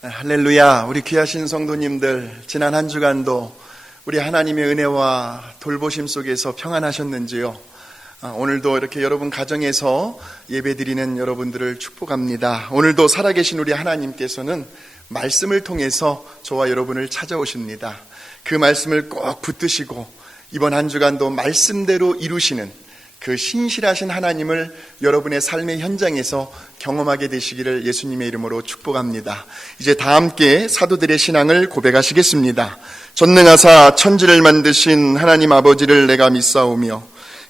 할렐루야. 우리 귀하신 성도님들, 지난 한 주간도 우리 하나님의 은혜와 돌보심 속에서 평안하셨는지요? 오늘도 이렇게 여러분 가정에서 예배드리는 여러분들을 축복합니다. 오늘도 살아계신 우리 하나님께서는 말씀을 통해서 저와 여러분을 찾아오십니다. 그 말씀을 꼭 붙드시고 이번 한 주간도 말씀대로 이루시는 그 신실하신 하나님을 여러분의 삶의 현장에서 경험하게 되시기를 예수님의 이름으로 축복합니다. 이제 다 함께 사도들의 신앙을 고백하시겠습니다. 전능하사 천지를 만드신 하나님 아버지를 내가 믿사오며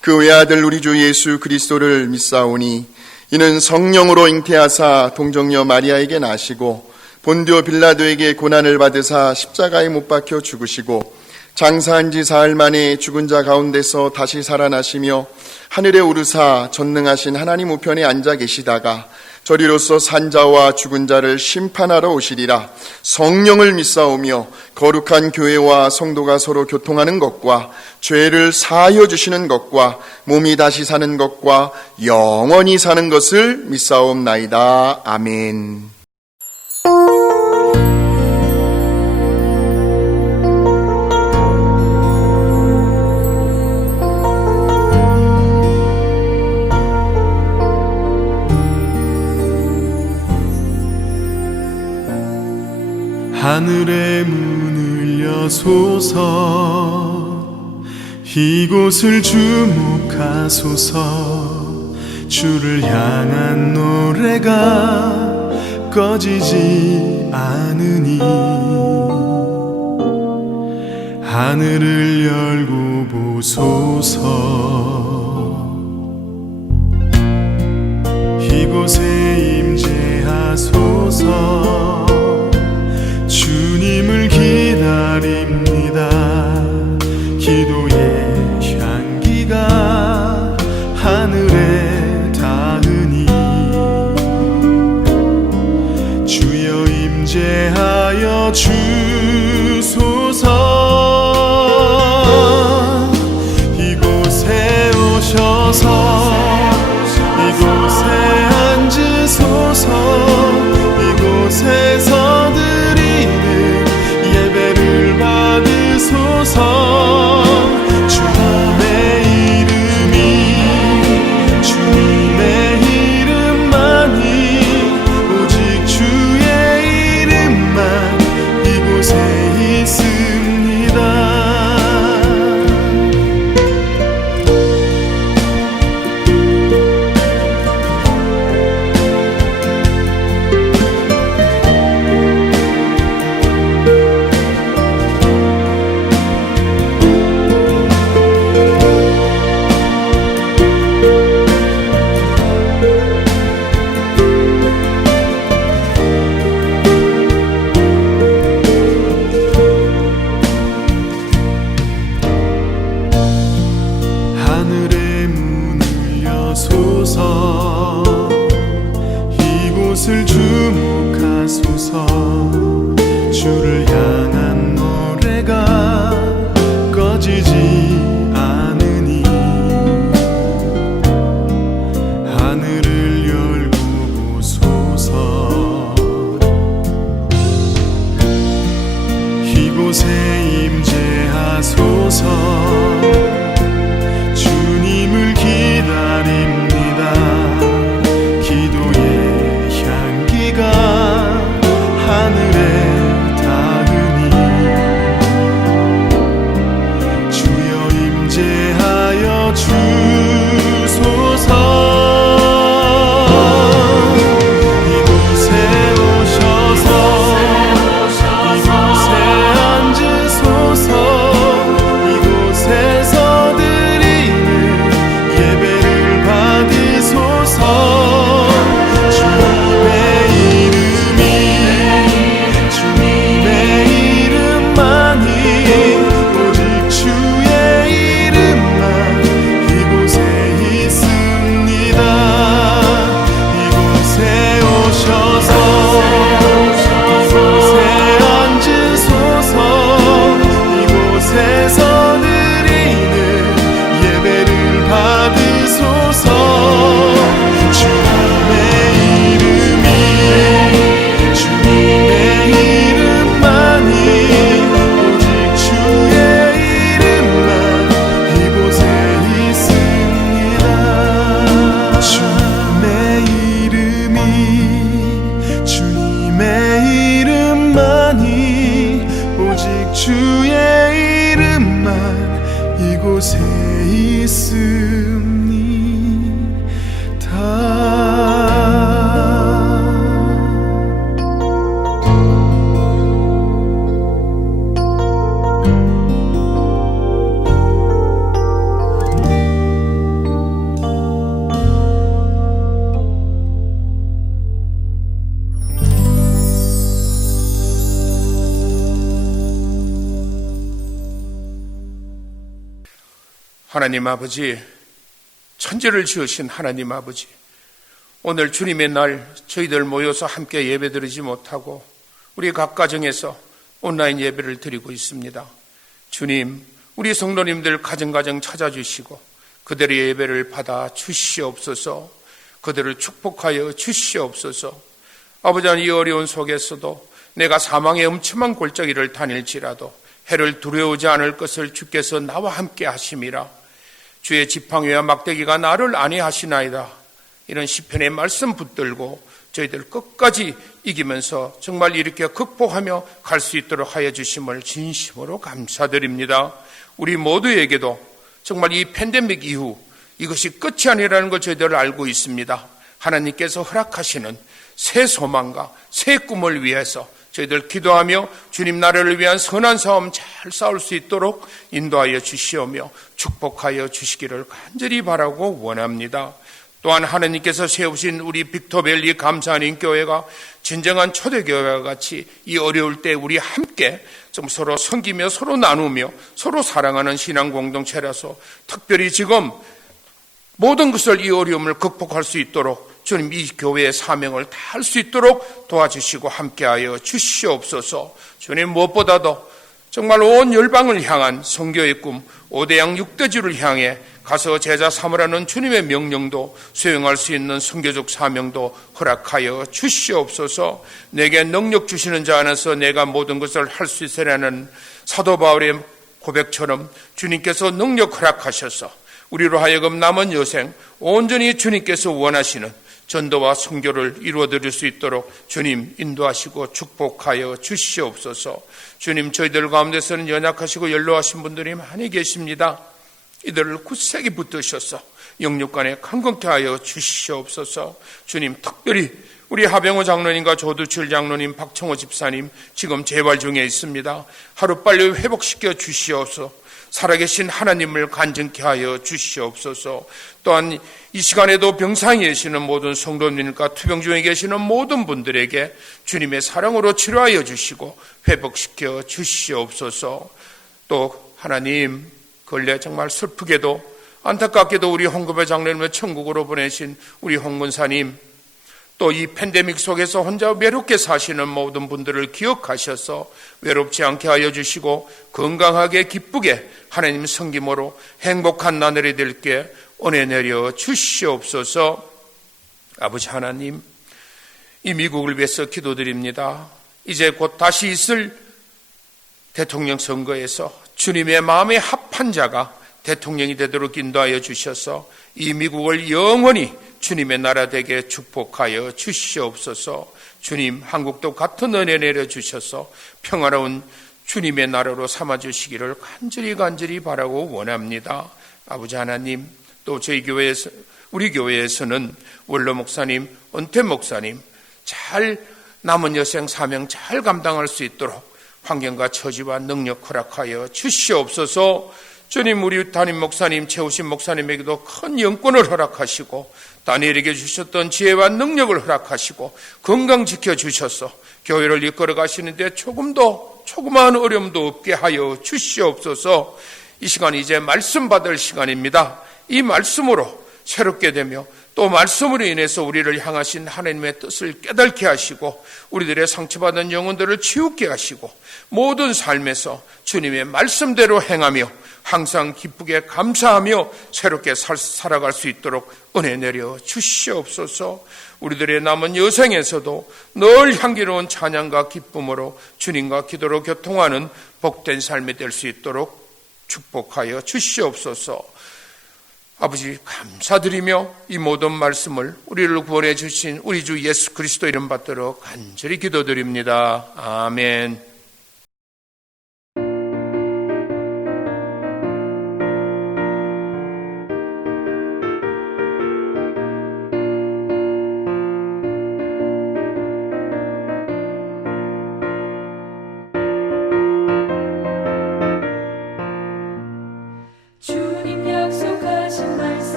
그 외아들 우리 주 예수 그리스도를 믿사오니 이는 성령으로 잉태하사 동정녀 마리아에게 나시고 본디오 빌라도에게 고난을 받으사 십자가에 못 박혀 죽으시고 장사한 지 사흘 만에 죽은 자 가운데서 다시 살아나시며 하늘에 오르사 전능하신 하나님 우편에 앉아 계시다가 저리로서 산자와 죽은 자를 심판하러 오시리라. 성령을 믿사오며 거룩한 교회와 성도가 서로 교통하는 것과 죄를 사하여 주시는 것과 몸이 다시 사는 것과 영원히 사는 것을 믿사옵나이다. 아멘. 하늘의 문을 여소서 이곳을 주목하소서 주를 향한 노래가 꺼지지 않으니 하늘을 열고 보소서 이곳에 임재하소서 주님을 기다립니다. 기도의 향기가 하늘에 닿으니 주여 임재하여 주소서. 이곳에 오셔서 이곳에 앉으소서. 이곳에서 예배를 받으소서. 주님의 이름만이 오직 주의 이름만 이곳에 주의 이름만 이곳에 있습니다. 하나님 아버지, 천지를 지으신 하나님 아버지, 오늘 주님의 날 저희들 모여서 함께 예배드리지 못하고 우리 각 가정에서 온라인 예배를 드리고 있습니다. 주님, 우리 성도님들 가정가정 찾아주시고 그들의 예배를 받아 주시옵소서. 그들을 축복하여 주시옵소서. 아버지, 이 어려운 속에서도 내가 사망의 음침한 골짜기를 다닐지라도 해를 두려워하지 않을 것을 주께서 나와 함께 하심이라. 주의 지팡이와 막대기가 나를 안위하시나이다. 이런 시편의 말씀 붙들고 저희들 끝까지 이기면서 정말 이렇게 극복하며 갈 수 있도록 하여 주심을 진심으로 감사드립니다. 우리 모두에게도 정말 이 팬데믹 이후 이것이 끝이 아니라는 걸 저희들 알고 있습니다. 하나님께서 허락하시는 새 소망과 새 꿈을 위해서 저희들 기도하며 주님 나라를 위한 선한 싸움 잘 싸울 수 있도록 인도하여 주시오며 축복하여 주시기를 간절히 바라고 원합니다. 또한 하나님께서 세우신 우리 빅터밸리 감사하는 교회가 진정한 초대교회와 같이 이 어려울 때 우리 함께 좀 서로 섬기며 서로 나누며 서로 사랑하는 신앙 공동체라서 특별히 지금 모든 것을 이 어려움을 극복할 수 있도록 주님 이 교회의 사명을 다 할 수 있도록 도와주시고 함께하여 주시옵소서. 주님, 무엇보다도 정말 온 열방을 향한 선교의 꿈 5대양 6대주를 향해 가서 제자 삼으라는 주님의 명령도 수행할 수 있는 선교적 사명도 허락하여 주시옵소서. 내게 능력 주시는 자 안에서 내가 모든 것을 할 수 있으라는 사도 바울의 고백처럼 주님께서 능력 허락하셔서 우리로 하여금 남은 여생 온전히 주님께서 원하시는 전도와 선교를 이루어드릴 수 있도록 주님 인도하시고 축복하여 주시옵소서. 주님, 저희들 가운데서는 연약하시고 연로하신 분들이 많이 계십니다. 이들을 굳세게 붙드셔서 영육간에 강건케 하여 주시옵소서. 주님, 특별히 우리 하병호 장로님과 조두칠 장로님, 박청호 집사님 지금 재활 중에 있습니다. 하루빨리 회복시켜 주시옵소서. 살아계신 하나님을 간증케 하여 주시옵소서. 또한 이 시간에도 병상에 계시는 모든 성도님과 투병 중에 계시는 모든 분들에게 주님의 사랑으로 치료하여 주시고 회복시켜 주시옵소서. 또 하나님, 근래 정말 슬프게도 안타깝게도 우리 홍금회 장로님을 천국으로 보내신 우리 홍근사님, 또 이 팬데믹 속에서 혼자 외롭게 사시는 모든 분들을 기억하셔서 외롭지 않게 하여 주시고 건강하게 기쁘게 하나님 섬김으로 행복한 나날이 될게 은혜 내려 주시옵소서. 아버지 하나님, 이 미국을 위해서 기도드립니다. 이제 곧 다시 있을 대통령 선거에서 주님의 마음에 합한 자가 대통령이 되도록 인도하여 주셔서 이 미국을 영원히 주님의 나라 되게 축복하여 주시옵소서. 주님, 한국도 같은 은혜 내려주셔서 평화로운 주님의 나라로 삼아주시기를 간절히 바라고 원합니다. 아버지 하나님, 또 저희 교회에서, 우리 교회에서는 원로 목사님, 은퇴 목사님 잘 남은 여생 사명 잘 감당할 수 있도록 환경과 처지와 능력 허락하여 주시옵소서. 주님, 우리 담임 목사님, 최우신 목사님에게도 큰 영권을 허락하시고 다니엘에게 주셨던 지혜와 능력을 허락하시고 건강 지켜주셔서 교회를 이끌어 가시는데 조그마한 어려움도 없게 하여 주시옵소서. 이 시간 이제 말씀 받을 시간입니다. 이 말씀으로 새롭게 되며 또 말씀으로 인해서 우리를 향하신 하나님의 뜻을 깨닫게 하시고 우리들의 상처받은 영혼들을 치우게 하시고 모든 삶에서 주님의 말씀대로 행하며 항상 기쁘게 감사하며 새롭게 살아갈 수 있도록 은혜 내려 주시옵소서. 우리들의 남은 여생에서도 늘 향기로운 찬양과 기쁨으로 주님과 기도로 교통하는 복된 삶이 될 수 있도록 축복하여 주시옵소서. 아버지, 감사드리며 이 모든 말씀을 우리를 구원해 주신 우리 주 예수 그리스도 이름 받들어 간절히 기도드립니다. 아멘.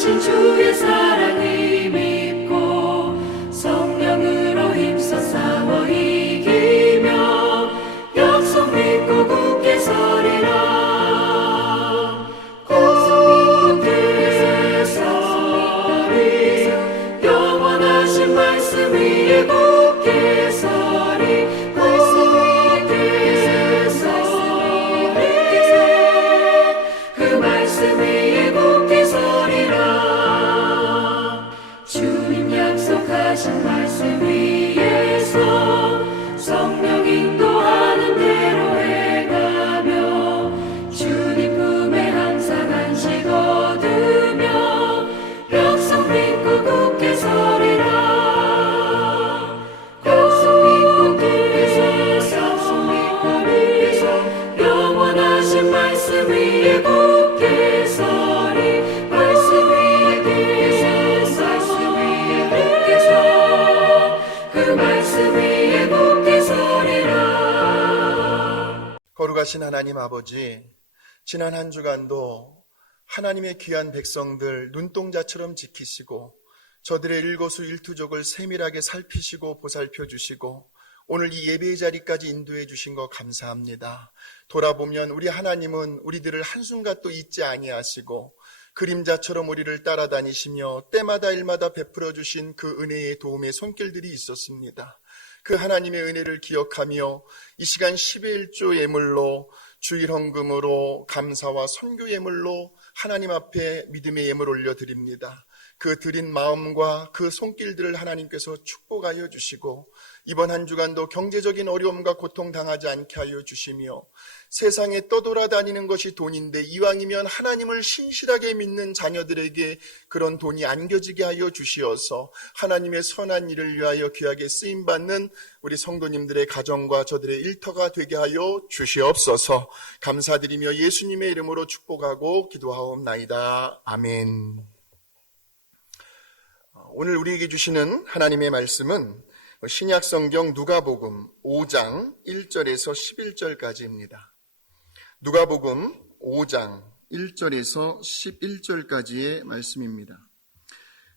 약속하신 주의 사랑 힘입고 성령으로 힘써 싸워 이기며 약속 믿고 굳게 서리라. 굳게 서리 영원하신 말씀 위에 굳게 서리. 굳게 서리 그 말씀 위에 굳게 서리라. 주님 약속하신 말씀 위에서 성령 인도하는 대로 행하며 주님 품에 항상 안식 얻으며 약속 믿고 굳게 서리라. 약속 믿고 굳게 서리 영원하신 말씀 위에 굳게 서리. 말씀 위에 굳게 서 그 말씀 위에 굳게 서리라. 거룩하신 하나님 아버지, 지난 한 주간도 하나님의 귀한 백성들 눈동자처럼 지키시고 저들의 일거수일투족을 세밀하게 살피시고 보살펴 주시고 오늘 이 예배의 자리까지 인도해 주신 거 감사합니다. 돌아보면 우리 하나님은 우리들을 한순간도 잊지 아니하시고 그림자처럼 우리를 따라다니시며 때마다 일마다 베풀어 주신 그 은혜의 도움의 손길들이 있었습니다. 그 하나님의 은혜를 기억하며 이 시간 11조 예물로 주일 헌금으로 감사와 선교 예물로 하나님 앞에 믿음의 예물 올려드립니다. 그 드린 마음과 그 손길들을 하나님께서 축복하여 주시고 이번 한 주간도 경제적인 어려움과 고통 당하지 않게 하여 주시며 세상에 떠돌아다니는 것이 돈인데 이왕이면 하나님을 신실하게 믿는 자녀들에게 그런 돈이 안겨지게 하여 주시어서 하나님의 선한 일을 위하여 귀하게 쓰임받는 우리 성도님들의 가정과 저들의 일터가 되게 하여 주시옵소서. 감사드리며 예수님의 이름으로 축복하고 기도하옵나이다. 아멘. 오늘 우리에게 주시는 하나님의 말씀은 신약성경 누가복음 5장 1절에서 11절까지입니다. 누가복음 5장 1절에서 11절까지의 말씀입니다.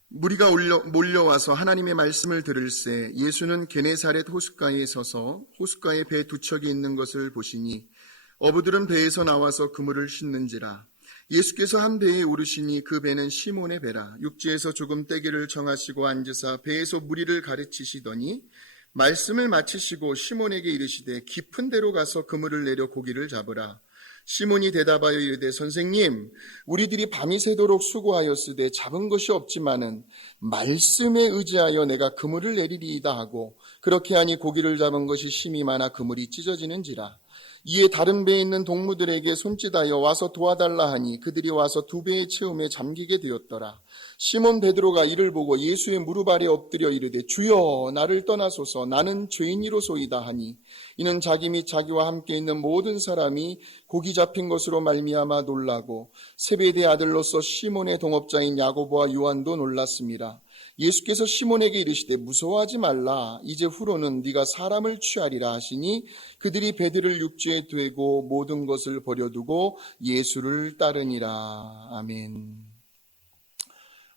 무리가 몰려와서 하나님의 말씀을 들을새 예수는 게네사렛 호숫가에 서서 호숫가에 배 두 척이 있는 것을 보시니 어부들은 배에서 나와서 그물을 싣는지라. 예수께서 한 배에 오르시니 그 배는 시몬의 배라. 육지에서 조금 떼기를 정하시고 앉으사 배에서 무리를 가르치시더니 말씀을 마치시고 시몬에게 이르시되 깊은 데로 가서 그물을 내려 고기를 잡으라. 시몬이 대답하여 이르되 선생님, 우리들이 밤이 새도록 수고하였으되 잡은 것이 없지만은 말씀에 의지하여 내가 그물을 내리리이다 하고 그렇게 하니 고기를 잡은 것이 심이 많아 그물이 찢어지는지라. 이에 다른 배에 있는 동무들에게 손짓하여 와서 도와달라 하니 그들이 와서 두 배의 채움에 잠기게 되었더라. 시몬 베드로가 이를 보고 예수의 무릎 아래 엎드려 이르되 주여 나를 떠나소서 나는 죄인이로소이다 하니 이는 자기 및 자기와 함께 있는 모든 사람이 고기 잡힌 것으로 말미암아 놀라고 세베대의 아들로서 시몬의 동업자인 야고보와 요한도 놀랐습니다. 예수께서 시몬에게 이르시되 무서워하지 말라. 이제 후로는 네가 사람을 취하리라 하시니 그들이 배들을 육지에 두고 모든 것을 버려두고 예수를 따르니라. 아멘.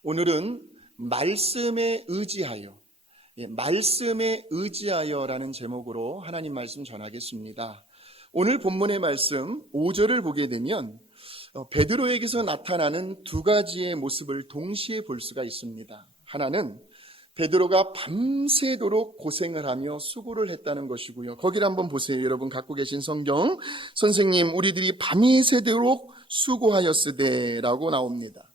오늘은 말씀에 의지하여, 말씀에 의지하여라는 제목으로 하나님 말씀 전하겠습니다. 오늘 본문의 말씀 5절을 보게 되면 베드로에게서 나타나는 두 가지의 모습을 동시에 볼 수가 있습니다. 하나는 베드로가 밤새도록 고생을 하며 수고를 했다는 것이고요. 거기를 한번 보세요. 여러분 갖고 계신 성경. 선생님, 우리들이 밤이 새도록 수고하였으되 라고 나옵니다.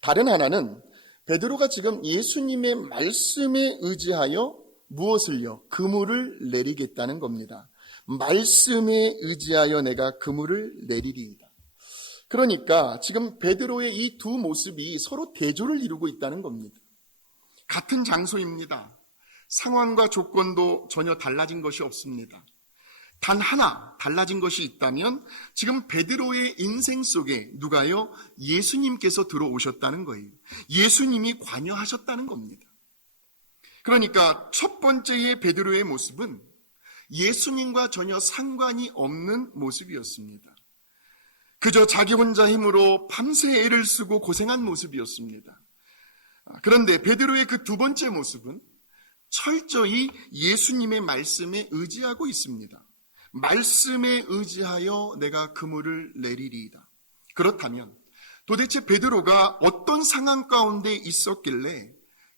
다른 하나는 베드로가 지금 예수님의 말씀에 의지하여 무엇을요? 그물을 내리겠다는 겁니다. 말씀에 의지하여 내가 그물을 내리리이다. 그러니까 지금 베드로의 이 두 모습이 서로 대조를 이루고 있다는 겁니다. 같은 장소입니다. 상황과 조건도 전혀 달라진 것이 없습니다. 단 하나 달라진 것이 있다면 지금 베드로의 인생 속에 누가요? 예수님께서 들어오셨다는 거예요. 예수님이 관여하셨다는 겁니다. 그러니까 첫 번째의 베드로의 모습은 예수님과 전혀 상관이 없는 모습이었습니다. 그저 자기 혼자 힘으로 밤새 애를 쓰고 고생한 모습이었습니다. 그런데 베드로의 그 두 번째 모습은 철저히 예수님의 말씀에 의지하고 있습니다. 말씀에 의지하여 내가 그물을 내리리이다. 그렇다면 도대체 베드로가 어떤 상황 가운데 있었길래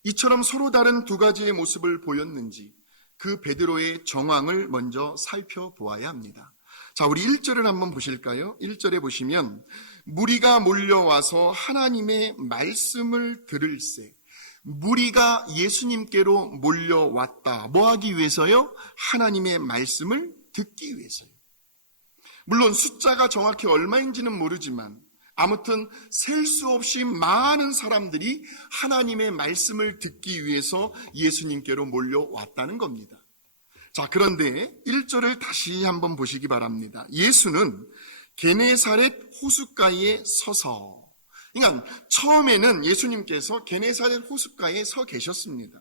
이처럼 서로 다른 두 가지의 모습을 보였는지 그 베드로의 정황을 먼저 살펴보아야 합니다. 자, 우리 1절을 한번 보실까요? 1절에 보시면 무리가 몰려와서 하나님의 말씀을 들을새. 무리가 예수님께로 몰려왔다. 뭐 하기 위해서요? 하나님의 말씀을 듣기 위해서요. 물론 숫자가 정확히 얼마인지는 모르지만 아무튼 셀 수 없이 많은 사람들이 하나님의 말씀을 듣기 위해서 예수님께로 몰려왔다는 겁니다. 자, 그런데 1절을 다시 한번 보시기 바랍니다. 예수는 게네사렛 호숫가에 서서, 그러니까 처음에는 예수님께서 게네사렛 호숫가에 서 계셨습니다.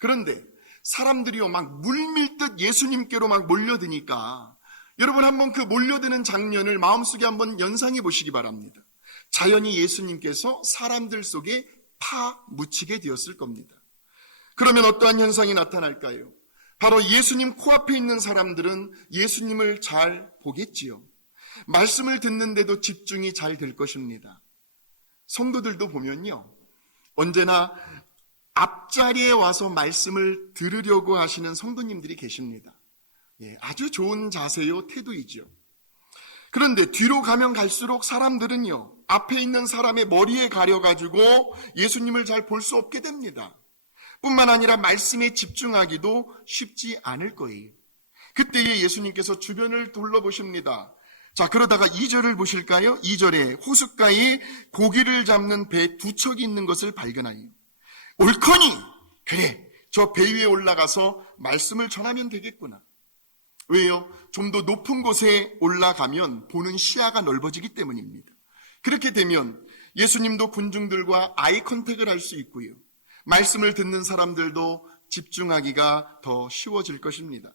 그런데 사람들이요 막 물밀듯 예수님께로 막 몰려드니까 여러분 한번 그 몰려드는 장면을 마음속에 한번 연상해 보시기 바랍니다. 자연히 예수님께서 사람들 속에 파묻히게 되었을 겁니다. 그러면 어떠한 현상이 나타날까요? 바로 예수님 코앞에 있는 사람들은 예수님을 잘 보겠지요. 말씀을 듣는데도 집중이 잘 될 것입니다. 성도들도 보면요, 언제나 앞자리에 와서 말씀을 들으려고 하시는 성도님들이 계십니다. 아주 좋은 자세요, 태도이죠. 그런데 뒤로 가면 갈수록 사람들은요, 앞에 있는 사람의 머리에 가려가지고 예수님을 잘 볼 수 없게 됩니다. 뿐만 아니라 말씀에 집중하기도 쉽지 않을 거예요. 그때에 예수님께서 주변을 둘러보십니다. 자, 그러다가 2절을 보실까요? 2절에 호숫가에 고기를 잡는 배 두 척이 있는 것을 발견하여 옳거니 그래, 저 배 위에 올라가서 말씀을 전하면 되겠구나. 왜요? 좀 더 높은 곳에 올라가면 보는 시야가 넓어지기 때문입니다. 그렇게 되면 예수님도 군중들과 아이 컨택을 할 수 있고요, 말씀을 듣는 사람들도 집중하기가 더 쉬워질 것입니다.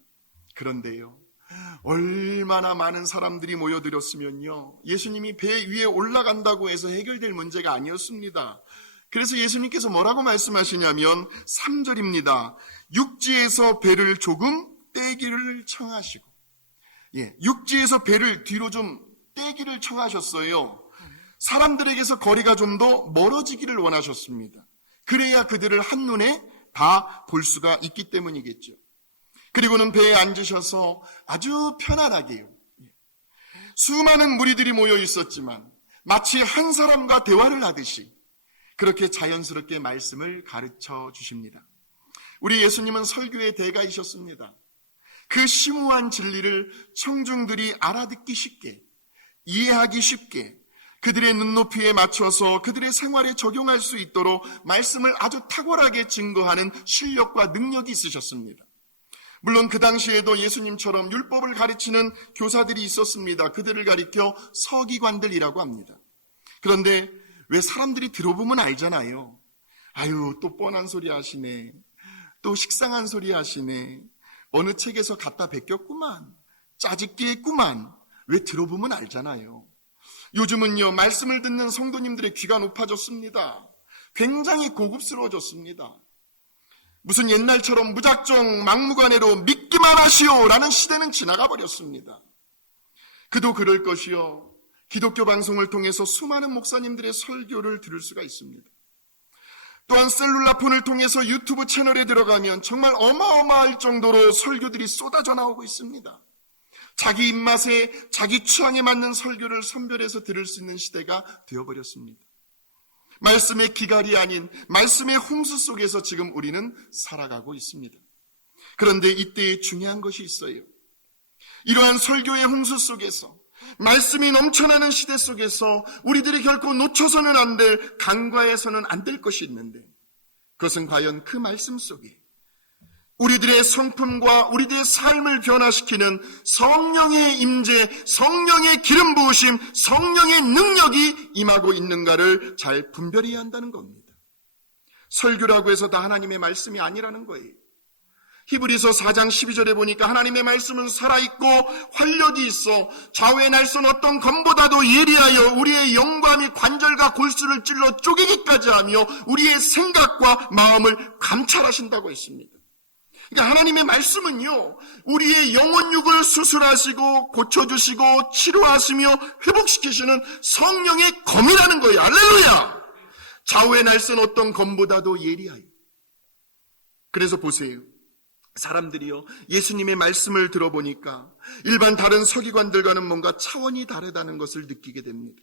그런데요, 얼마나 많은 사람들이 모여들었으면요, 예수님이 배 위에 올라간다고 해서 해결될 문제가 아니었습니다. 그래서 예수님께서 뭐라고 말씀하시냐면 3절입니다. 육지에서 배를 조금 떼기를 청하시고, 육지에서 배를 뒤로 좀 떼기를 청하셨어요. 사람들에게서 거리가 좀 더 멀어지기를 원하셨습니다. 그래야 그들을 한눈에 다 볼 수가 있기 때문이겠죠. 그리고는 배에 앉으셔서 아주 편안하게요, 수많은 무리들이 모여 있었지만 마치 한 사람과 대화를 하듯이 그렇게 자연스럽게 말씀을 가르쳐 주십니다. 우리 예수님은 설교의 대가이셨습니다. 그 심오한 진리를 청중들이 알아듣기 쉽게, 이해하기 쉽게 그들의 눈높이에 맞춰서 그들의 생활에 적용할 수 있도록 말씀을 아주 탁월하게 증거하는 실력과 능력이 있으셨습니다. 물론 그 당시에도 예수님처럼 율법을 가르치는 교사들이 있었습니다. 그들을 가리켜 서기관들이라고 합니다. 그런데 왜 사람들이 들어보면 알잖아요. 아유, 또 뻔한 소리 하시네, 또 식상한 소리 하시네, 어느 책에서 갖다 베꼈구만, 짜집기 했구만. 왜 들어보면 알잖아요. 요즘은요, 말씀을 듣는 성도님들의 귀가 높아졌습니다. 굉장히 고급스러워졌습니다. 무슨 옛날처럼 무작정 막무가내로 믿기만 하시오라는 시대는 지나가 버렸습니다. 그도 그럴 것이요, 기독교 방송을 통해서 수많은 목사님들의 설교를 들을 수가 있습니다. 또한 셀룰라폰을 통해서 유튜브 채널에 들어가면 정말 어마어마할 정도로 설교들이 쏟아져 나오고 있습니다. 자기 입맛에, 자기 취향에 맞는 설교를 선별해서 들을 수 있는 시대가 되어버렸습니다. 말씀의 기갈이 아닌 말씀의 홍수 속에서 지금 우리는 살아가고 있습니다. 그런데 이때에 중요한 것이 있어요. 이러한 설교의 홍수 속에서, 말씀이 넘쳐나는 시대 속에서 우리들이 결코 놓쳐서는 안 될, 간과해서는 안 될 것이 있는데, 그것은 과연 그 말씀 속에 우리들의 성품과 우리들의 삶을 변화시키는 성령의 임재, 성령의 기름 부으심, 성령의 능력이 임하고 있는가를 잘 분별해야 한다는 겁니다. 설교라고 해서 다 하나님의 말씀이 아니라는 거예요. 히브리서 4장 12절에 보니까 하나님의 말씀은 살아있고 활력이 있어 좌우의 날선 어떤 검보다도 예리하여 우리의 영과 및 관절과 골수를 찔러 쪼개기까지 하며 우리의 생각과 마음을 감찰하신다고 했습니다. 그러니까 하나님의 말씀은요, 우리의 영혼육을 수술하시고 고쳐주시고 치료하시며 회복시키시는 성령의 검이라는 거예요. 할렐루야! 좌우의 날선 어떤 검보다도 예리하여. 그래서 보세요. 사람들이요, 예수님의 말씀을 들어보니까 일반 다른 서기관들과는 뭔가 차원이 다르다는 것을 느끼게 됩니다.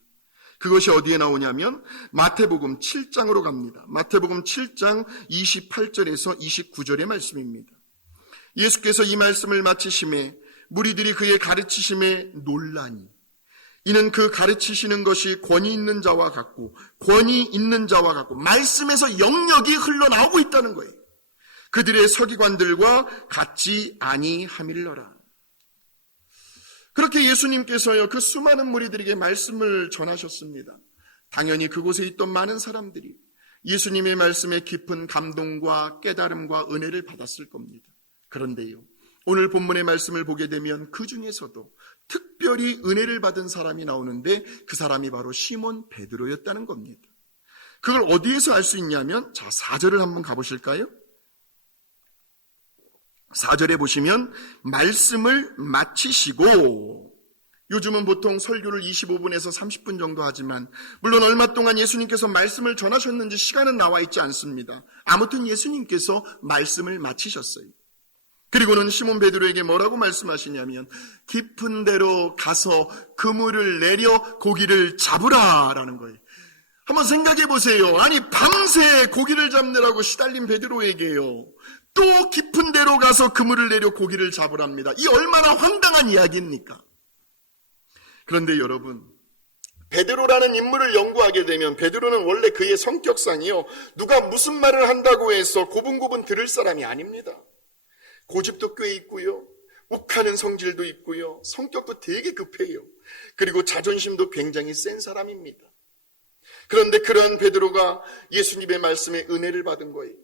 그것이 어디에 나오냐면 마태복음 7장으로 갑니다. 마태복음 7장 28절에서 29절의 말씀입니다. 예수께서 이 말씀을 마치심에 무리들이 그의 가르치심에 놀라니 이는 그 가르치시는 것이 권위 있는 자와 같고 말씀에서 영역이 흘러나오고 있다는 거예요. 그들의 서기관들과 같지 아니함일러라. 그렇게 예수님께서요, 그 수많은 무리들에게 말씀을 전하셨습니다. 당연히 그곳에 있던 많은 사람들이 예수님의 말씀에 깊은 감동과 깨달음과 은혜를 받았을 겁니다. 그런데요, 오늘 본문의 말씀을 보게 되면 그 중에서도 특별히 은혜를 받은 사람이 나오는데 그 사람이 바로 시몬 베드로였다는 겁니다. 그걸 어디에서 알 수 있냐면, 자, 4절을 한번 가보실까요? 4절에 보시면 말씀을 마치시고, 요즘은 보통 설교를 25분에서 30분 정도 하지만 물론 얼마 동안 예수님께서 말씀을 전하셨는지 시간은 나와 있지 않습니다. 아무튼 예수님께서 말씀을 마치셨어요. 그리고는 시몬 베드로에게 뭐라고 말씀하시냐면 깊은 데로 가서 그물을 내려 고기를 잡으라라는 거예요. 한번 생각해 보세요. 아니, 밤새 고기를 잡느라고 시달린 베드로에게요, 또 깊은 데로 가서 그물을 내려 고기를 잡으랍니다. 이 얼마나 황당한 이야기입니까? 그런데 여러분, 베드로라는 인물을 연구하게 되면 베드로는 원래 그의 성격상이요, 누가 무슨 말을 한다고 해서 고분고분 들을 사람이 아닙니다. 고집도 꽤 있고요, 욱하는 성질도 있고요, 성격도 되게 급해요. 그리고 자존심도 굉장히 센 사람입니다. 그런데 그런 베드로가 예수님의 말씀에 은혜를 받은 거예요.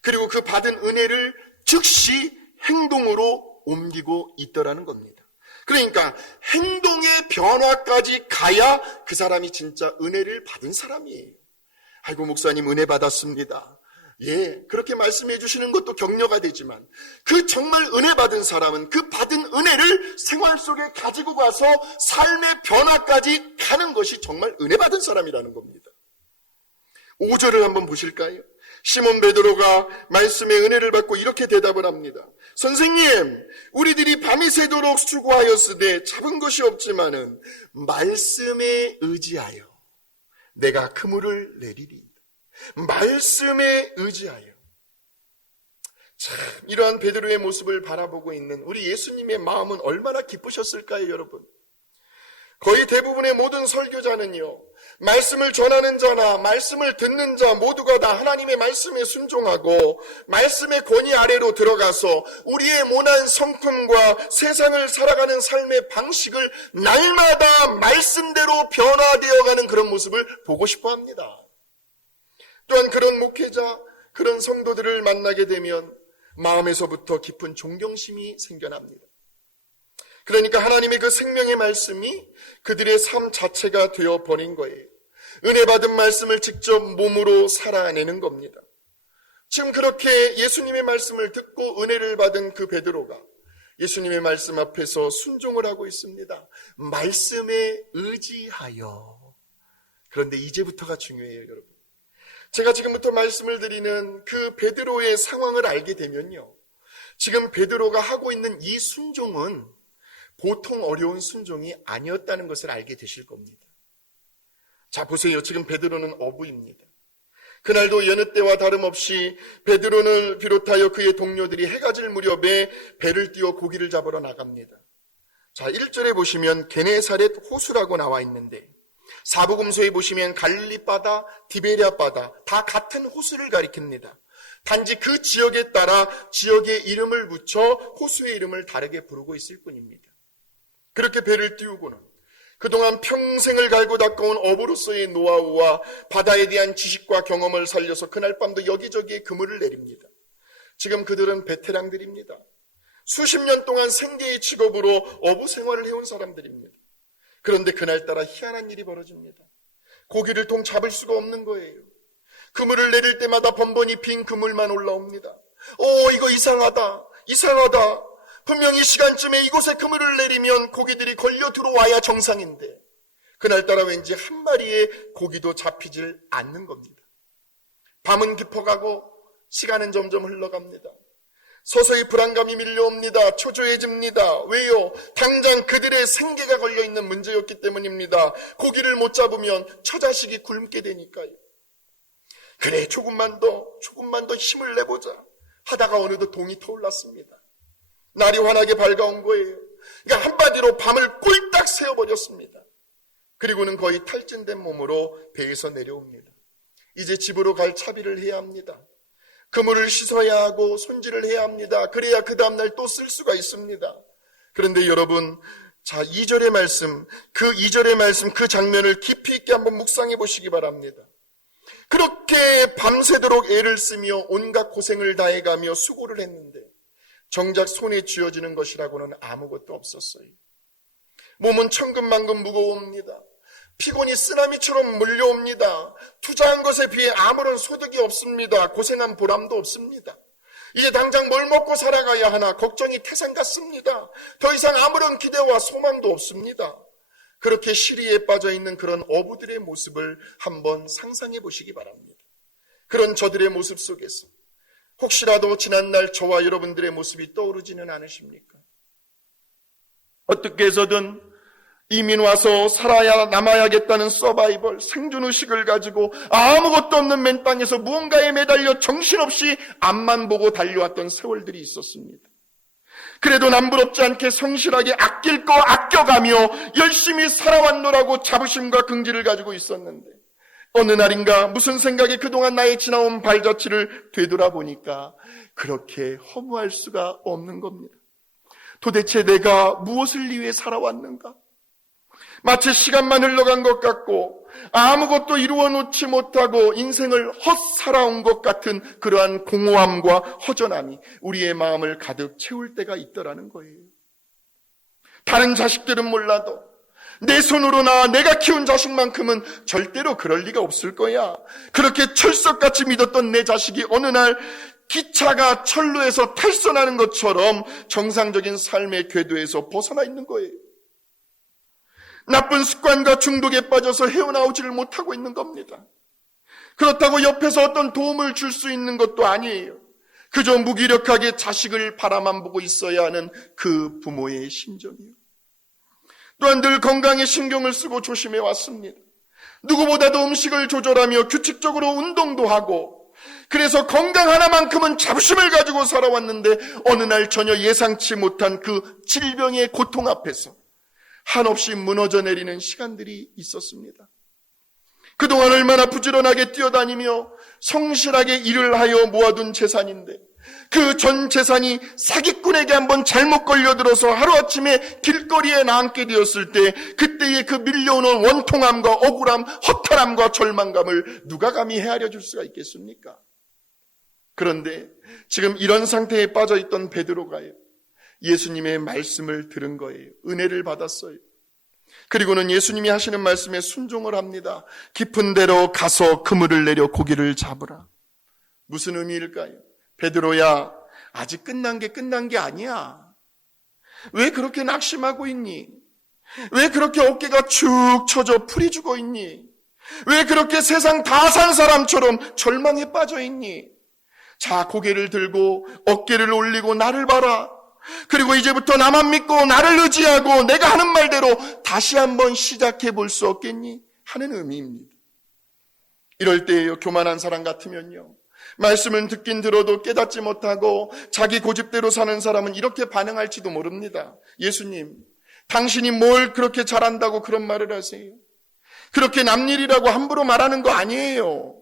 그리고 그 받은 은혜를 즉시 행동으로 옮기고 있더라는 겁니다. 그러니까 행동의 변화까지 가야 그 사람이 진짜 은혜를 받은 사람이에요. 아이고, 목사님 은혜 받았습니다. 예, 그렇게 말씀해 주시는 것도 격려가 되지만 그 정말 은혜 받은 사람은 그 받은 은혜를 생활 속에 가지고 가서 삶의 변화까지 가는 것이 정말 은혜 받은 사람이라는 겁니다. 5절을 한번 보실까요? 시몬 베드로가 말씀의 은혜를 받고 이렇게 대답을 합니다. 선생님, 우리들이 밤이 새도록 수고하였으되 잡은 것이 없지만은 말씀에 의지하여 내가 그물을 내리리. 말씀에 의지하여. 참, 이러한 베드로의 모습을 바라보고 있는 우리 예수님의 마음은 얼마나 기쁘셨을까요, 여러분? 거의 대부분의 모든 설교자는요, 말씀을 전하는 자나 말씀을 듣는 자 모두가 다 하나님의 말씀에 순종하고 말씀의 권위 아래로 들어가서 우리의 모난 성품과 세상을 살아가는 삶의 방식을 날마다 말씀대로 변화되어가는 그런 모습을 보고 싶어 합니다. 또한 그런 목회자, 그런 성도들을 만나게 되면 마음에서부터 깊은 존경심이 생겨납니다. 그러니까 하나님의 그 생명의 말씀이 그들의 삶 자체가 되어버린 거예요. 은혜 받은 말씀을 직접 몸으로 살아내는 겁니다. 지금 그렇게 예수님의 말씀을 듣고 은혜를 받은 그 베드로가 예수님의 말씀 앞에서 순종을 하고 있습니다. 말씀에 의지하여. 그런데 이제부터가 중요해요, 여러분. 제가 지금부터 말씀을 드리는 그 베드로의 상황을 알게 되면요, 지금 베드로가 하고 있는 이 순종은 보통 어려운 순종이 아니었다는 것을 알게 되실 겁니다. 자, 보세요. 지금 베드로는 어부입니다. 그날도 여느 때와 다름없이 베드로를 비롯하여 그의 동료들이 해가 질 무렵에 배를 띄워 고기를 잡으러 나갑니다. 자, 1절에 보시면 게네사렛 호수라고 나와 있는데, 사복음서에 보시면 갈릴리 바다, 디베랴 바다 다 같은 호수를 가리킵니다. 단지 그 지역에 따라 지역의 이름을 붙여 호수의 이름을 다르게 부르고 있을 뿐입니다. 그렇게 배를 띄우고는 그동안 평생을 갈고 닦아온 어부로서의 노하우와 바다에 대한 지식과 경험을 살려서 그날 밤도 여기저기에 그물을 내립니다. 지금 그들은 베테랑들입니다. 수십 년 동안 생계의 직업으로 어부 생활을 해온 사람들입니다. 그런데 그날따라 희한한 일이 벌어집니다. 고기를 통 잡을 수가 없는 거예요. 그물을 내릴 때마다 번번이 빈 그물만 올라옵니다. 이거 이상하다. 분명히 이 시간쯤에 이곳에 그물을 내리면 고기들이 걸려 들어와야 정상인데 그날따라 왠지 한 마리의 고기도 잡히질 않는 겁니다. 밤은 깊어가고 시간은 점점 흘러갑니다. 서서히 불안감이 밀려옵니다. 초조해집니다. 왜요? 당장 그들의 생계가 걸려있는 문제였기 때문입니다. 고기를 못 잡으면 처자식이 굶게 되니까요. 그래, 조금만 더 힘을 내보자 하다가 어느덧 동이 터올랐습니다. 날이 환하게 밝아온 거예요. 그러니까 한마디로 밤을 꼴딱 새어버렸습니다. 그리고는 거의 탈진된 몸으로 배에서 내려옵니다. 이제 집으로 갈 차비를 해야 합니다. 그물을 씻어야 하고 손질을 해야 합니다. 그래야 그 다음날 또 쓸 수가 있습니다. 그런데 여러분, 자, 2절의 말씀, 그 장면을 깊이 있게 한번 묵상해 보시기 바랍니다. 그렇게 밤새도록 애를 쓰며 온갖 고생을 다해가며 수고를 했는데 정작 손에 쥐어지는 것이라고는 아무것도 없었어요. 몸은 천근만근 무거웁니다. 피곤이 쓰나미처럼 몰려옵니다. 투자한 것에 비해 아무런 소득이 없습니다. 고생한 보람도 없습니다. 이제 당장 뭘 먹고 살아가야 하나 걱정이 태산 같습니다. 더 이상 아무런 기대와 소망도 없습니다. 그렇게 시리에 빠져있는 그런 어부들의 모습을 한번 상상해 보시기 바랍니다. 그런 저들의 모습 속에서 혹시라도 지난날 저와 여러분들의 모습이 떠오르지는 않으십니까? 어떻게 해서든 이민 와서 살아야 남아야겠다는 서바이벌, 생존의식을 가지고 아무것도 없는 맨 땅에서 무언가에 매달려 정신없이 앞만 보고 달려왔던 세월들이 있었습니다. 그래도 남부럽지 않게 성실하게 아낄 거 아껴가며 열심히 살아왔노라고 자부심과 긍지를 가지고 있었는데 어느 날인가 무슨 생각에 그동안 나의 지나온 발자취를 되돌아보니까 그렇게 허무할 수가 없는 겁니다. 도대체 내가 무엇을 위해 살아왔는가? 마치 시간만 흘러간 것 같고 아무것도 이루어 놓지 못하고 인생을 헛살아온 것 같은 그러한 공허함과 허전함이 우리의 마음을 가득 채울 때가 있더라는 거예요. 다른 자식들은 몰라도 내 손으로나 내가 키운 자식만큼은 절대로 그럴 리가 없을 거야. 그렇게 철석같이 믿었던 내 자식이 어느 날 기차가 철로에서 탈선하는 것처럼 정상적인 삶의 궤도에서 벗어나 있는 거예요. 나쁜 습관과 중독에 빠져서 헤어나오지를 못하고 있는 겁니다. 그렇다고 옆에서 어떤 도움을 줄 수 있는 것도 아니에요. 그저 무기력하게 자식을 바라만 보고 있어야 하는 그 부모의 심정이요. 또한 늘 건강에 신경을 쓰고 조심해 왔습니다. 누구보다도 음식을 조절하며 규칙적으로 운동도 하고 그래서 건강 하나만큼은 자부심을 가지고 살아왔는데 어느 날 전혀 예상치 못한 그 질병의 고통 앞에서 한없이 무너져 내리는 시간들이 있었습니다. 그동안 얼마나 부지런하게 뛰어다니며 성실하게 일을 하여 모아둔 재산인데 그 전 재산이 사기꾼에게 한번 잘못 걸려들어서 하루아침에 길거리에 나앉게 되었을 때 그때의 그 밀려오는 원통함과 억울함, 허탈함과 절망감을 누가 감히 헤아려 줄 수가 있겠습니까? 그런데 지금 이런 상태에 빠져있던 베드로가요, 예수님의 말씀을 들은 거예요. 은혜를 받았어요. 그리고는 예수님이 하시는 말씀에 순종을 합니다. 깊은 데로 가서 그물을 내려 고기를 잡으라. 무슨 의미일까요? 베드로야, 아직 끝난 게 아니야. 왜 그렇게 낙심하고 있니? 왜 그렇게 어깨가 축 처져 풀이 죽어 있니? 왜 그렇게 세상 다 산 사람처럼 절망에 빠져 있니? 자, 고개를 들고 어깨를 올리고 나를 봐라. 그리고 이제부터 나만 믿고 나를 의지하고 내가 하는 말대로 다시 한번 시작해 볼 수 없겠니? 하는 의미입니다. 이럴 때에요, 교만한 사람 같으면요, 말씀을 듣긴 들어도 깨닫지 못하고 자기 고집대로 사는 사람은 이렇게 반응할지도 모릅니다. 예수님, 당신이 뭘 그렇게 잘한다고 그런 말을 하세요? 그렇게 남일이라고 함부로 말하는 거 아니에요.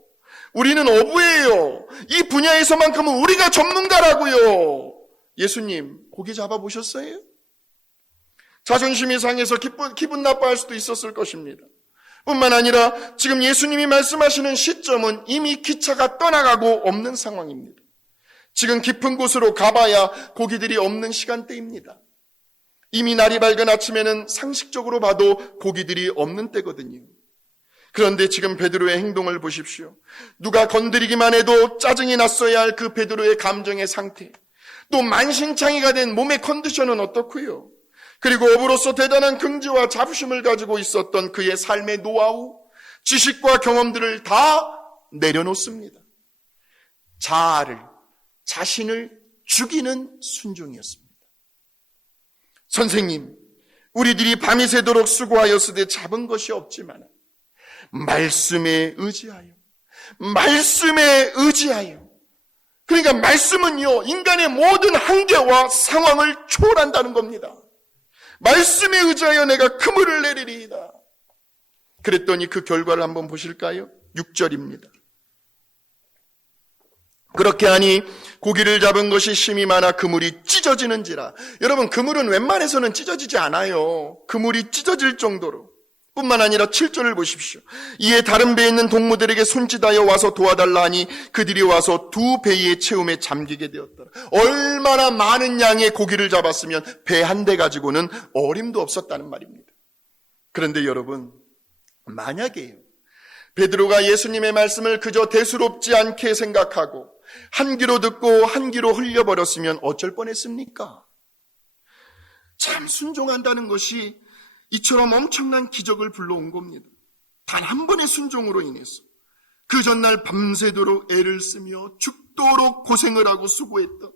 우리는 어부예요. 이 분야에서만큼은 우리가 전문가라고요. 예수님, 고기 잡아보셨어요? 자존심이 상해서 기분 나빠할 수도 있었을 것입니다. 뿐만 아니라 지금 예수님이 말씀하시는 시점은 이미 기차가 떠나가고 없는 상황입니다. 지금 깊은 곳으로 가봐야 고기들이 없는 시간대입니다. 이미 날이 밝은 아침에는 상식적으로 봐도 고기들이 없는 때거든요. 그런데 지금 베드로의 행동을 보십시오. 누가 건드리기만 해도 짜증이 났어야 할 그 베드로의 감정의 상태, 또 만신창이가 된 몸의 컨디션은 어떻고요? 그리고 업으로서 대단한 긍지와 자부심을 가지고 있었던 그의 삶의 노하우, 지식과 경험들을 다 내려놓습니다. 자신을 죽이는 순종이었습니다. 선생님, 우리들이 밤이 새도록 수고하였으되 잡은 것이 없지만 말씀에 의지하여. 그러니까 말씀은요, 인간의 모든 한계와 상황을 초월한다는 겁니다. 말씀에 의지하여 내가 그물을 내리리이다. 그랬더니 그 결과를 한번 보실까요? 6절입니다. 그렇게 하니 고기를 잡은 것이 심이 많아 그물이 찢어지는지라. 여러분, 그물은 웬만해서는 찢어지지 않아요. 그물이 찢어질 정도로. 뿐만 아니라 7절을 보십시오. 이에 다른 배에 있는 동무들에게 손짓하여 와서 도와달라 하니 그들이 와서 두 배의 채움에 잠기게 되었더라. 얼마나 많은 양의 고기를 잡았으면 배 한 대 가지고는 어림도 없었다는 말입니다. 그런데 여러분, 만약에요, 베드로가 예수님의 말씀을 그저 대수롭지 않게 생각하고 한 귀로 듣고 한 귀로 흘려버렸으면 어쩔 뻔했습니까? 참 순종한다는 것이 이처럼 엄청난 기적을 불러온 겁니다. 단 한 번의 순종으로 인해서 그 전날 밤새도록 애를 쓰며 죽도록 고생을 하고 수고했던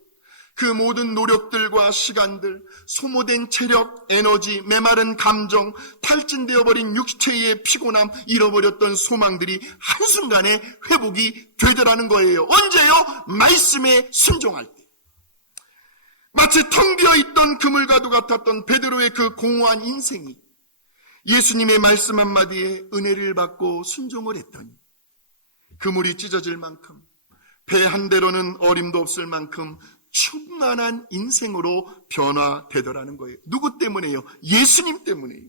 그 모든 노력들과 시간들, 소모된 체력, 에너지, 메마른 감정, 탈진되어버린 육체의 피곤함, 잃어버렸던 소망들이 한순간에 회복이 되더라는 거예요. 언제요? 말씀에 순종할 때. 마치 텅 비어있던 그물과도 같았던 베드로의 그 공허한 인생이 예수님의 말씀 한마디에 은혜를 받고 순종을 했더니 그물이 찢어질 만큼, 배 한 대로는 어림도 없을 만큼 충만한 인생으로 변화되더라는 거예요. 누구 때문에요? 예수님 때문에요.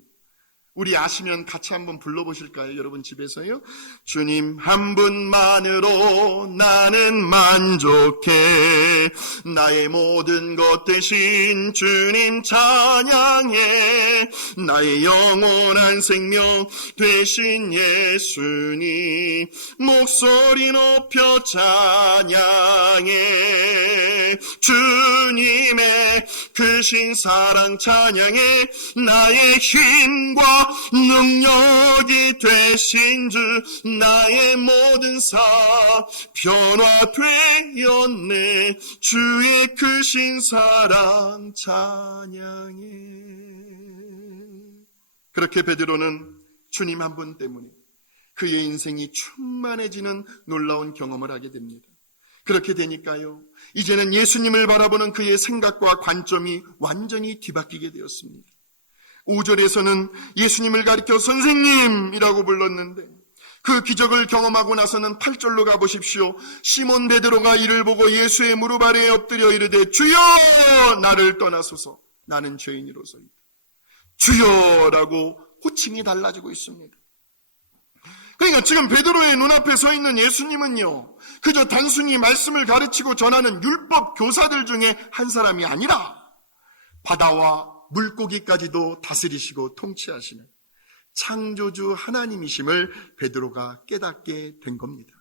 우리 아시면 같이 한번 불러보실까요? 여러분 집에서요. 주님 한 분만으로 나는 만족해. 나의 모든 것 대신 주님 찬양해. 나의 영원한 생명 되신 예수님 목소리 높여 찬양해. 주님의 크신 사랑 찬양해. 나의 힘과 능력이 되신 주 나의 모든 삶 변화되었네. 주의 크신 사랑 찬양해. 그렇게 베드로는 주님 한 분 때문에 그의 인생이 충만해지는 놀라운 경험을 하게 됩니다. 그렇게 되니까요, 이제는 예수님을 바라보는 그의 생각과 관점이 완전히 뒤바뀌게 되었습니다. 5절에서는 예수님을 가리켜 선생님이라고 불렀는데 그 기적을 경험하고 나서는 8절로 가보십시오. 시몬 베드로가 이를 보고 예수의 무릎 아래에 엎드려 이르되 주여 나를 떠나소서 나는 죄인이로소이다. 주여라고 호칭이 달라지고 있습니다. 그러니까 지금 베드로의 눈앞에 서 있는 예수님은요, 그저 단순히 말씀을 가르치고 전하는 율법 교사들 중에 한 사람이 아니라 바다와 물고기까지도 다스리시고 통치하시는 창조주 하나님이심을 베드로가 깨닫게 된 겁니다.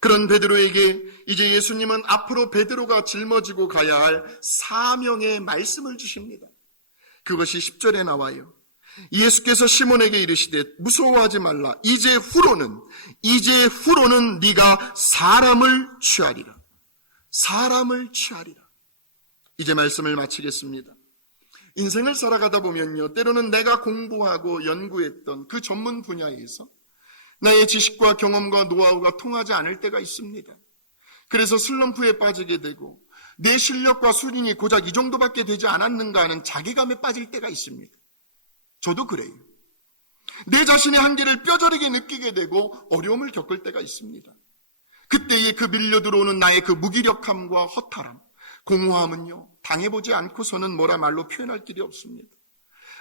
그런 베드로에게 이제 예수님은 앞으로 베드로가 짊어지고 가야 할 사명의 말씀을 주십니다. 그것이 10절에 나와요. 예수께서 시몬에게 이르시되 무서워하지 말라. 이제 후로는 네가 사람을 취하리라. 사람을 취하리라. 이제 말씀을 마치겠습니다. 인생을 살아가다 보면요, 때로는 내가 공부하고 연구했던 그 전문 분야에서 나의 지식과 경험과 노하우가 통하지 않을 때가 있습니다. 그래서 슬럼프에 빠지게 되고 내 실력과 수준이 고작 이 정도밖에 되지 않았는가 하는 자괴감에 빠질 때가 있습니다. 저도 그래요. 내 자신의 한계를 뼈저리게 느끼게 되고 어려움을 겪을 때가 있습니다. 그때에 그 밀려 들어오는 나의 그 무기력함과 허탈함, 공허함은요, 당해보지 않고서는 뭐라 말로 표현할 길이 없습니다.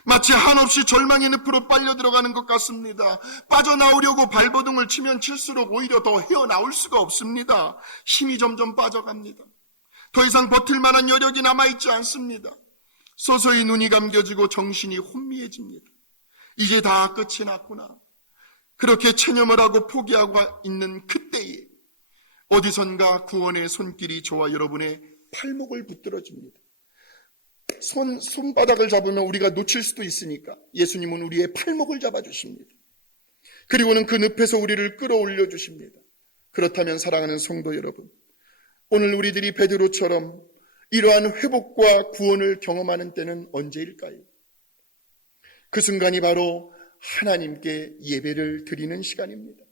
마치 한없이 절망의 늪으로 빨려 들어가는 것 같습니다. 빠져나오려고 발버둥을 치면 칠수록 오히려 더 헤어나올 수가 없습니다. 힘이 점점 빠져갑니다. 더 이상 버틸 만한 여력이 남아있지 않습니다. 서서히 눈이 감겨지고 정신이 혼미해집니다. 이제 다 끝이 났구나. 그렇게 체념을 하고 포기하고 있는 그때에 어디선가 구원의 손길이 저와 여러분의 팔목을 붙들어 줍니다. 손바닥을 잡으면 우리가 놓칠 수도 있으니까 예수님은 우리의 팔목을 잡아주십니다. 그리고는 그 늪에서 우리를 끌어올려 주십니다. 그렇다면 사랑하는 성도 여러분, 오늘 우리들이 베드로처럼 이러한 회복과 구원을 경험하는 때는 언제일까요? 그 순간이 바로 하나님께 예배를 드리는 시간입니다.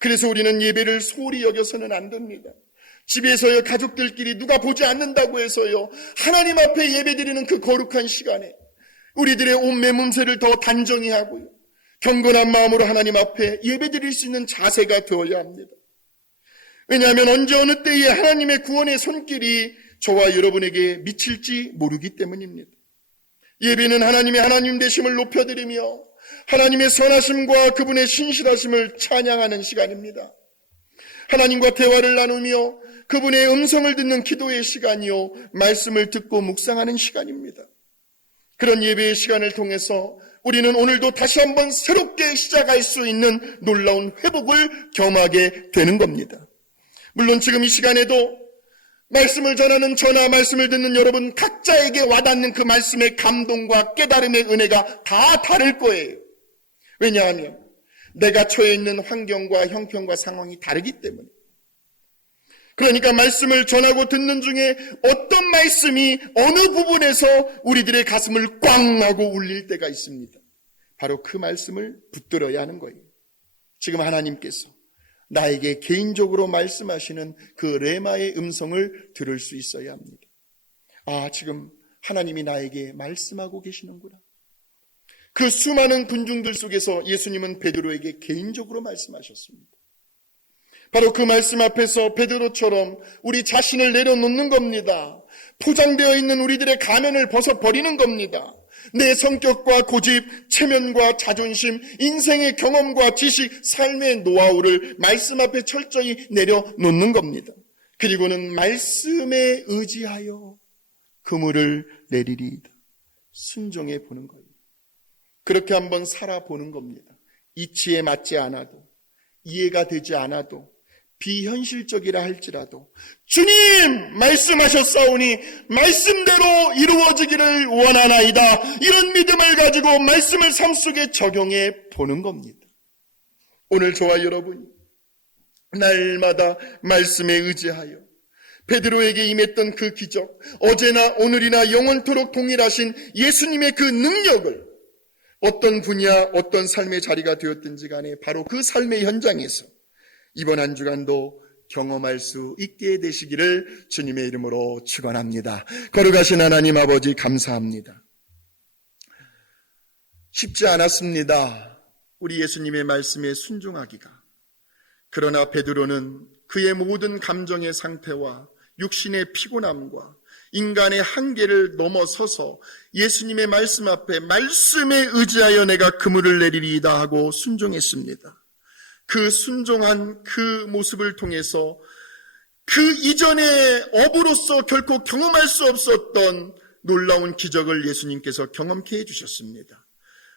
그래서 우리는 예배를 소홀히 여겨서는 안 됩니다. 집에서요, 가족들끼리 누가 보지 않는다고 해서요, 하나님 앞에 예배드리는 그 거룩한 시간에 우리들의 온 매문새를 더 단정히 하고요, 경건한 마음으로 하나님 앞에 예배드릴 수 있는 자세가 되어야 합니다. 왜냐하면 언제 어느 때에 하나님의 구원의 손길이 저와 여러분에게 미칠지 모르기 때문입니다. 예배는 하나님의 하나님 되심을 높여드리며 하나님의 선하심과 그분의 신실하심을 찬양하는 시간입니다. 하나님과 대화를 나누며 그분의 음성을 듣는 기도의 시간이요, 말씀을 듣고 묵상하는 시간입니다. 그런 예배의 시간을 통해서 우리는 오늘도 다시 한번 새롭게 시작할 수 있는 놀라운 회복을 경험하게 되는 겁니다. 물론 지금 이 시간에도 말씀을 전하는 저나 말씀을 듣는 여러분 각자에게 와닿는 그 말씀의 감동과 깨달음의 은혜가 다 다를 거예요. 왜냐하면 내가 처해 있는 환경과 형편과 상황이 다르기 때문에. 그러니까 말씀을 전하고 듣는 중에 어떤 말씀이 어느 부분에서 우리들의 가슴을 꽝 하고 울릴 때가 있습니다. 바로 그 말씀을 붙들어야 하는 거예요. 지금 하나님께서 나에게 개인적으로 말씀하시는 그 레마의 음성을 들을 수 있어야 합니다. 아, 지금 하나님이 나에게 말씀하고 계시는구나. 그 수많은 군중들 속에서 예수님은 베드로에게 개인적으로 말씀하셨습니다. 바로 그 말씀 앞에서 베드로처럼 우리 자신을 내려놓는 겁니다. 포장되어 있는 우리들의 가면을 벗어버리는 겁니다. 내 성격과 고집, 체면과 자존심, 인생의 경험과 지식, 삶의 노하우를 말씀 앞에 철저히 내려놓는 겁니다. 그리고는 말씀에 의지하여 그물을 내리리이다. 순종해 보는 거예요. 그렇게 한번 살아보는 겁니다. 이치에 맞지 않아도, 이해가 되지 않아도, 비현실적이라 할지라도 주님 말씀하셨사오니 말씀대로 이루어지기를 원하나이다. 이런 믿음을 가지고 말씀을 삶 속에 적용해 보는 겁니다. 오늘 저와 여러분이 날마다 말씀에 의지하여 베드로에게 임했던 그 기적, 어제나 오늘이나 영원토록 동일하신 예수님의 그 능력을 어떤 분야, 어떤 삶의 자리가 되었든지 간에 바로 그 삶의 현장에서 이번 한 주간도 경험할 수 있게 되시기를 주님의 이름으로 축원합니다. 거룩하신 하나님 아버지 감사합니다. 쉽지 않았습니다. 우리 예수님의 말씀에 순종하기가. 그러나 베드로는 그의 모든 감정의 상태와 육신의 피곤함과 인간의 한계를 넘어서서 예수님의 말씀 앞에 말씀에 의지하여 내가 그물을 내리리이다 하고 순종했습니다. 그 순종한 그 모습을 통해서 그 이전의 업으로서 결코 경험할 수 없었던 놀라운 기적을 예수님께서 경험케 해주셨습니다.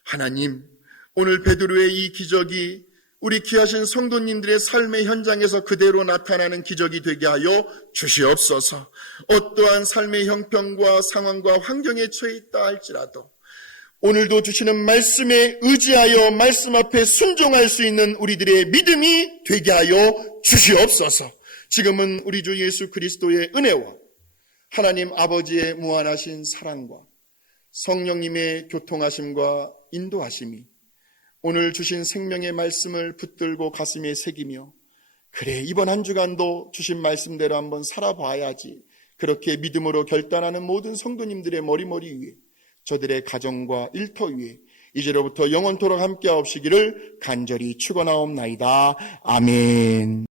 하나님, 오늘 베드로의 이 기적이 우리 귀하신 성도님들의 삶의 현장에서 그대로 나타나는 기적이 되게 하여 주시옵소서. 어떠한 삶의 형편과 상황과 환경에 처해 있다 할지라도 오늘도 주시는 말씀에 의지하여 말씀 앞에 순종할 수 있는 우리들의 믿음이 되게 하여 주시옵소서. 지금은 우리 주 예수 그리스도의 은혜와 하나님 아버지의 무한하신 사랑과 성령님의 교통하심과 인도하심이 오늘 주신 생명의 말씀을 붙들고 가슴에 새기며 그래, 이번 한 주간도 주신 말씀대로 한번 살아봐야지, 그렇게 믿음으로 결단하는 모든 성도님들의 머리 위에, 저들의 가정과 일터 위에 이제로부터 영원토록 함께하옵시기를 간절히 축원하옵나이다. 아멘.